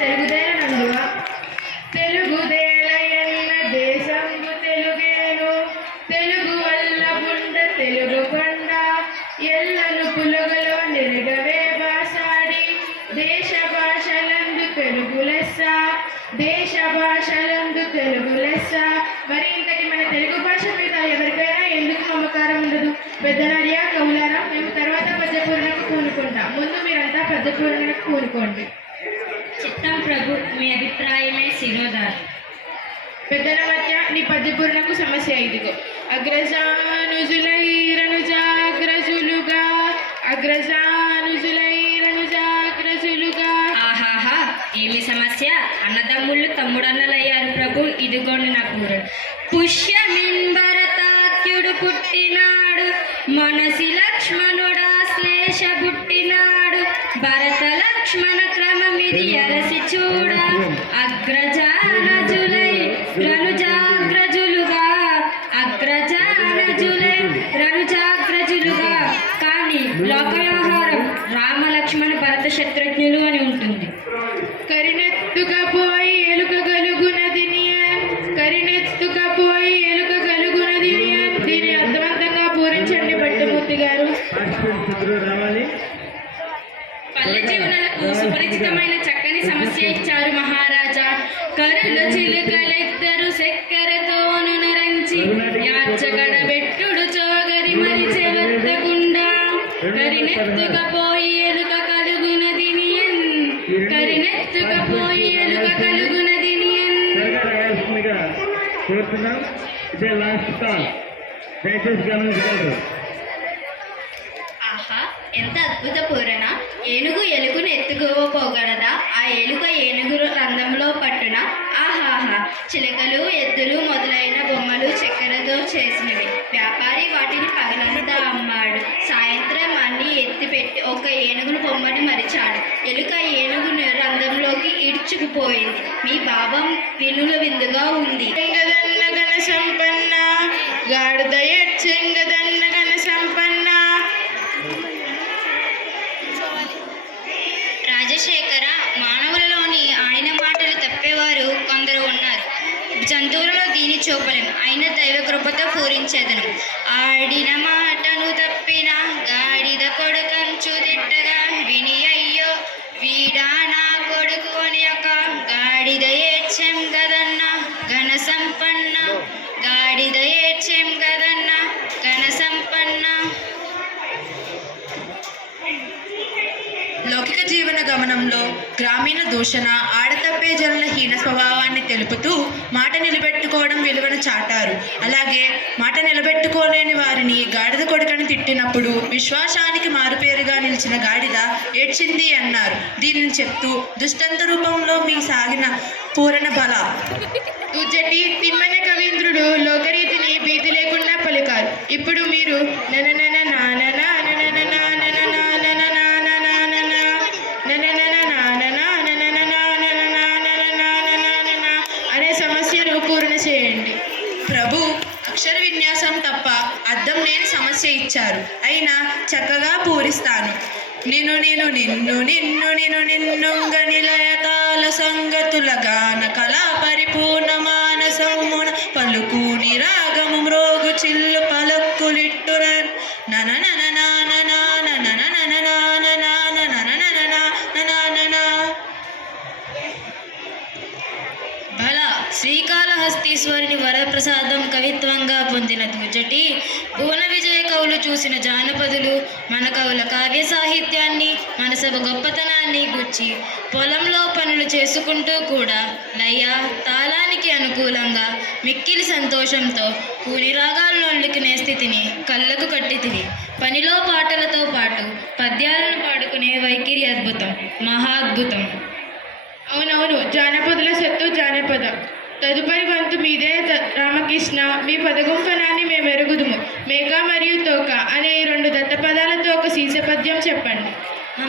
తెలుగుదేల నందువ తెలుగుదేల ఎన్న దేశంబు తెలుగేను తెలుగు వల్ల బుండ తెలుగు కొండ ఎల్లను పులుగులో నిరగవే భాషాడి దేశ భాషలందు తెలుగు లెస్స దేశ భాషలందు తెలుగు లెస్స. మరి ఇంతటి మన తెలుగు భాష మీద ఎవరికైనా ఎందుకు మమకారం ఉండదు? పెద్దనార్య కవులారా, మేము తర్వాత పద్యపూరణకు పూనుకుంటాం. ముందు మీరంతా పద్యపూరణకు పూనుకోండి. చిత్తం ప్రభు, మీ అభిప్రాయమే శిరోధారం. పెద్దల మధ్య నీ పద్యపూరణకు సమస్య ఇదిగో. అగ్రజానుజులైరనుజాగ్రజులుగా అగ్రజానుజులైరనుజాగ్రజులుగా. ఆహాహా, ఏమి సమస్య? అన్నదమ్ముళ్ళు తమ్ముడన్నలయ్యారు ప్రభు. ఇదిగోండి నా పూరణ. పుష్యమింబరతాఖ్యుడు పుట్టినాడు, మనసి లక్ష్మణుడా శ్లేష పుట్టినాడు. భరత లక్ష్మణ క్రమమిది అరసి చూడ అగ్రజానజులై రనుజాగ్రజులుగా అగ్రజానజులై రనుజాగ్రజులుగా. కానీ లోక వ్యవహారం రామ లక్ష్మణ భరత శత్రుఘ్నులు అని ఉంటుంది. కరినెత్తుకపోయి ఎలుక గలుగునదినియన్ కరినెత్తుకపోయి ఎలుక గలుగునదినియన్. దీని అర్థవంతంగా పూరించండి భట్టమూర్తి గారు. పల్లె జీవనాలకు సుపరిచితమైన చక్కని సమస్య ఇచ్చారు మహారాజా. కరుల చిలుకలెద్దరు చక్కెరతోను నరంచి యాచగడబెట్టుడు చోగరి మరిచె వద్దకుండా. కరినెత్తుకపోయి ఎలుక కలుగునదినియన్ కరినెత్తుకపోయి ఎలుక కలుగునదినియన్. ఇదే లాస్ట్ కాల్, దయచేసి గమనించగలరు. ఆహా, ఎంత అద్భుత పూరణ! ఏనుగు ఎలుకను ఎత్తుకోపోగలదా? ఆ ఎలుక ఏనుగు రంధ్రంలో పట్టున. ఆహాహా, చిలకలు ఎద్దులు మొదలైన బొమ్మలు చక్కెరతో చేసినవి. వ్యాపారి వాటిని పగలంతా అమ్మాడు. సాయంత్రం అన్ని ఎత్తిపెట్టి ఒక ఏనుగును బొమ్మని మరిచాడు. ఎలుక ఏనుగు రంధ్రంలోకి ఈడ్చుకుపోయింది. మీ భావం వినుల విందుగా ఉంది. చెంగదన్నగన సంపన్న గాడిదయ చెంగదన్నగన సంపన్న. రాజశేఖర, మానవులలోని ఆయన మాటలు తప్పేవారు కొందరు ఉన్నారు. జంతువులలో దీని చూపలేం. అయిన దైవ కృపతో పూరించేదను. ఆడిన మాటను తప్పిన గాడిద కొడుకంచు తిట్టగా విని అయ్యో వీడా నా కొడుకు అని ఒక గాడిద ఏడ్చెం గదన్న ఘన సంపన్న. గాడిద ఏడ్చెం గదన్న ఘన సంపన్న. లౌకిక జీవన గమనంలో గ్రామీణ దూషణ, ఆడతప్పే జనుల హీన స్వభావాన్ని తెలుపుతూ మాట నిలబెట్టుకోవడం విలువను చాటారు. అలాగే మాట నిలబెట్టుకోలేని వారిని గాడిద కొడుకని తిట్టినప్పుడు విశ్వాసానికి మారుపేరుగా నిలిచిన గాడిద ఏడ్చింది అన్నారు. దీనిని చెప్తూ దుష్టంత రూపంలో మీ సాగిన పూరణ బల. ఉజ్జటి తిమ్మన కవీంద్రుడు లోకరీతిని భీతి లేకుండా పలికారు. ఇప్పుడు మీరు అనే సమస్యను పూర్ణ చేయండి. ప్రభు, అక్షర విన్యాసం తప్ప అర్థం లేని సమస్య ఇచ్చారు. అయినా చక్కగా పూరిస్తాను. నిన్ను నిన్ను నిన్ను నిన్ను నిన్ను నిన్నుంగ నిలయతాల సంగతుల గాన కళా పరిపూర్ణ మానసమున పలుకు నిరాగము మ్రోగు చిల్లు పలక్కులిట్టున నన నన నాన నాన నన నన నాన నాన నన నన నాన. బల శ్రీకాళహస్తీశ్వరుని వరప్రసాదం కవిత్వంగా పొందిన దుజటి భువన విజయ కవులు చూసిన జానపదులు మన కవుల కావ్య సాహిత్యాన్ని, మన సభ గొప్పతనాన్ని గుచ్చి పొలంలో పనులు చేసుకుంటూ కూడా లయ తాళానికి అనుకూలంగా మిక్కిలి సంతోషంతో కూని రాగాల్లోనే స్థితిని కళ్ళకు కట్టితివి. పనిలో పాటలతో పాటు పద్యాలను పాడుకునే వైఖరి అద్భుతం, మహా అద్భుతం. అవునవును, జానపదుల సత్తు జానపదం. తదుపరి వంతు మీదే రామకృష్ణ. మీ పదగుంపనాన్ని మేము ఎరుగుదుము. మేక మరియు తోక అనే ఈ రెండు దత్తపదాలతో ఒక సీసపద్యం చెప్పండి.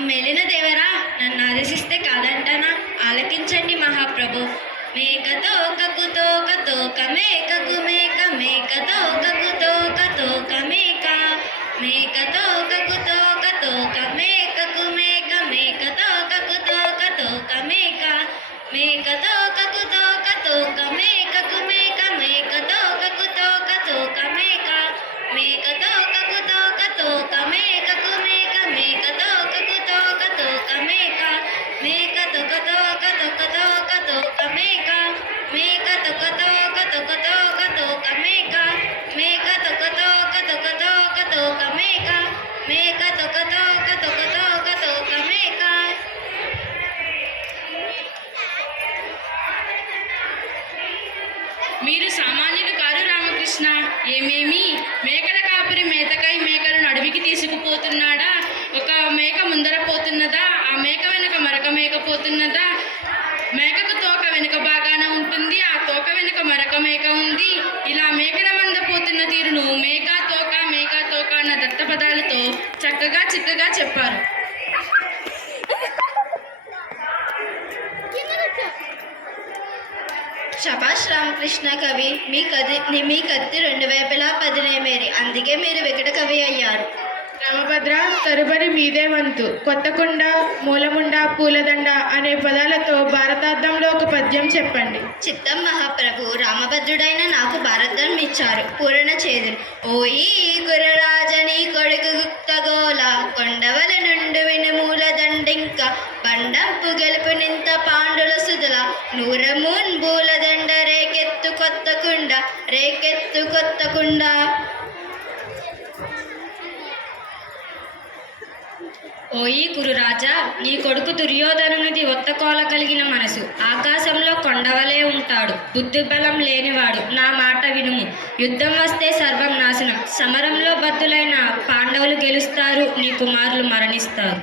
మెలిన దేవరా, నన్ను ఆదేశిస్తే కాదంటానా? ఆలకించండి మహాప్రభు. మేక తోకకు తోక తోక మేకకు మేక మేక తోకకు తోక తోక మేక మేక తోకకు తోక తోక మేకకు మేక మేక తోకకు తోక తోక మేక మేక తోకకు తోక తోక మేకకు మేక మేక తోకకు తోక తోక మేక మేక తోకకు తోక తోక మేకకు మేక మేక తోకకు తోక తోక మేక మేక తోక తోక తోక తోక తోక మేక మేక తోక తోక తోక తోక తోక మేక మేక తోక తోక తోక తోక తోక మేక మేక తోక తోక తోక తోక తోక మేక. మీరు సామాన్యులు కారు రామకృష్ణ. ఏమేమి మేకల కాపరి మేతకై మేకలను అడవికి తీసుకుపోతున్నాడా? ఒక మేక ముందర పోతున్నదా? ఆ మేక వెనుక మరొక మేక పోతున్నదా? మేకకు తోక వెనుక బాగాన ఉంటుంది, ఆ తోక వెనుక మరొక మేక ఉంది. ఇలా మేకల మంద పోతున్న తీరును మేక తోక అన్న దత్త పదాలతో చక్కగా చిక్కగా చెప్పారు. శభాష్ రామకృష్ణ కవి, మీ కత్తి రెండు వైపులా పదిలేమేరి, అందుకే మీరు వికట కవి అయ్యారు. రామభద్ర, తరుబరి మీదే వంతు. కొత్తకుండ, మూలముండ, పూలదండ అనే పదాలతో భారతార్థంలో ఒక పద్యం చెప్పండి. చిత్తం మహాప్రభు, రామభద్రుడైన నాకు భారతం ఇచ్చారు. పూరణ చేదురు. ఓయి కురరాజని కొడుకు గుప్తగోళ, కొండవల నుండి వినుమూల దండింక, బండంపు గెలుపు నింత పాండుల సుదుల, నూరమూన్ బూలదండ రేకెత్తు కొత్తకుండ, రేకెత్తు కొత్తకుండ. ఓయి కురురాజా, నీ కొడుకు దుర్యోధనునిది ఒత్తకోల కలిగిన మనసు, ఆకాశంలో కొండవలే ఉంటాడు, బుద్ధిబలం లేనివాడు. నా మాట వినుము. యుద్ధం వస్తే సర్వం నాశనం. సమరంలో బద్దులైన పాండవులు గెలుస్తారు, నీ కుమారులు మరణిస్తారు.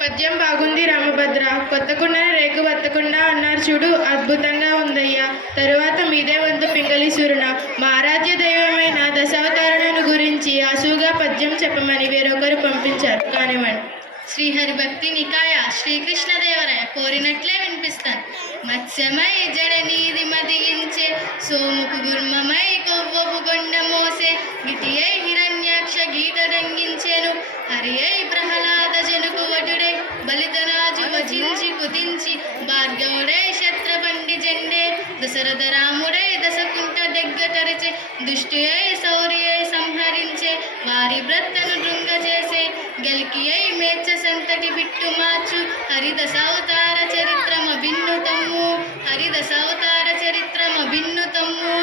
పద్యం బాగుంది రామభద్ర. కొత్తకుండని రేకు వత్తకుండా అన్నారు చూడు, అద్భుతంగా ఉందయ్యా. తరువాత మీదే వంతు పింగళి సూరున. మా ఆరాధ్య దైవమైన దశావతారులను గురించి అసువుగా పద్యం చెప్పమని వేరొకరు పంపించారు. కానివ్వండి. శ్రీహరి భక్తి నికాయ శ్రీకృష్ణదేవరాయ కోరినట్లే వినిపిస్తాను. మత్స్యమై జడనీది మదిగించే, సోముకు గుర్మమై కొవ్వపు కొండ మోసే, గిటియై హిరణ్యాక్ష గీత రంగించెను, హరి అయి ప్రహ్లాద జనుకు వటుడై, బలితరాజు వచించి కుదించి, భార్గవుడై శత్రబండి జెండే, దశరథ రాముడై దశకుంట దగ్గటరిచే, దుష్టుయై శౌర్యై సంహరించే, వారి భర్తను దృంగ చేసే, గెలికి అయి మేచ్చ సంతటి బిట్టు మార్చు, హరిదశావతార చరిత్రమభిన్నుతమ్ము, హరిదశావతార చరిత్రమభిన్నుతమ్ము.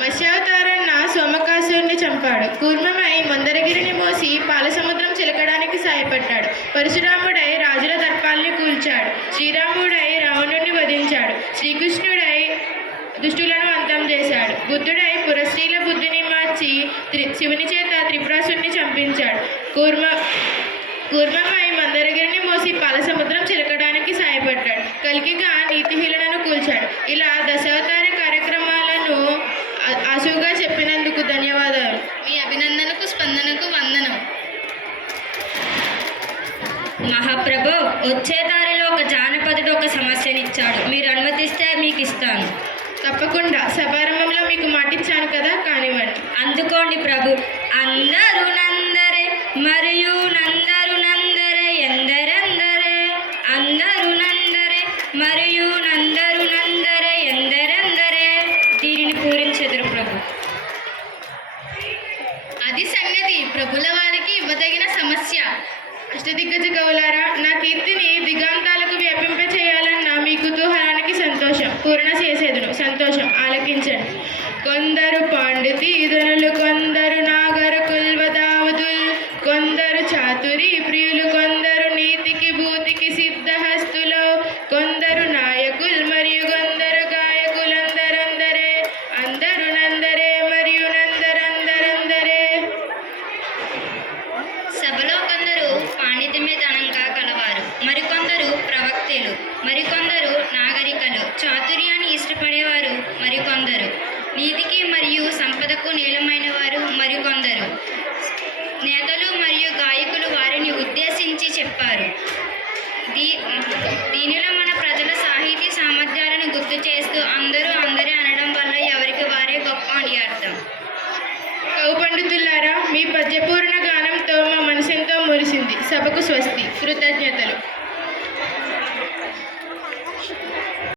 మత్స్యావతారన్న సోమకాసుని చంపాడు. కూర్మమై మందరగిరిని మోసి పాలసముద్రం చిలకడానికి సాయపడ్డాడు. పరశురాముడై రాజుల దర్పాల్ని కూల్చాడు. శ్రీరాముడై రావణుణ్ణి వధించాడు. శ్రీకృష్ణుడై దుష్టులను అంతం చేశాడు. బుద్ధుడై పురస్త్రీల బుద్ధిని మార్చి శివుని చేత త్రిపురాసుని చంపించాడు. కూర్మమై మందరగిరిని మోసి పాలసముద్రం చిలకడానికి సాయపడ్డాడు. కల్కిగా నీతిహీనులను కూల్చాడు. ఇలా దశావతార కార్యక్రమాలను ఆశువుగా చెప్పినందుకు ధన్యవాదాలు. మీ అభినందనకు స్పందనకు వందనం. మహాప్రభు, వచ్చే దారిలో ఒక జానపదుడు ఒక సమస్యనిచ్చాడు. మీరు అనుమతిస్తే మీకు ఇస్తాను. తప్పకుండా. సభారంభంలో మీకు మాటిచ్చాను కదా, కానివ్వండి. అందుకోండి ప్రభు. అందరూ నందరే మరియు నందరు నందరే, ఎందరెందరే, అందరూ నందరే మరియు నందరు నందరే, ఎందరెందరే. దీనిని పూరించెదరు ప్రభు. అది సంగతి. ప్రభుల వారికి ఇవ్వదగిన సమస్య. అష్టదిగ్గజ కవులారా, నా కీర్తిని దిగాంతాలకు వ్యాపింప చేయాలన్న మీ కుతూహలానికి సంతోషం. పూర్ణ చేసేదును. సంతోషం. ఆలకించండి. కొందరు పాండితీధనులు, కొందరు నాగర కుల్వదావతులు, కొందరు చాతురి ప్రియులు, కొందరు నీతికి భూతికి సిద్ధహస్తులు, కొందరు నాయకులు మరియు కొందరు గాయకులందరందరే, అందరు నందరే మరియు నందరందరందరే. సభలో కొందరు పాండిత్యమే ధనంగా కలవారు, మరికొందరు ప్రవక్తలు, మరికొందరు నాగరికలు, చాతుర్యాన్ని ఇష్టపడేవారు మరికొందరు, నీతికి మరియు సంపదకు నీలమైన వారు మరికొందరు. నేతలు మరియు గాయకులు వారిని ఉద్దేశించి చెప్పారు. దీనిలో మన ప్రజల సాహితీ సామర్థ్యాలను గుర్తు చేస్తూ అందరూ అందరే అనడం వల్ల ఎవరికి వారే గొప్ప అని అర్థం. కవు పండితులారా, మీ పద్యపూర్ణ గానంతో మా మనసెంతో మురిసింది. సభకు స్వస్తి. కృతజ్ఞతలు.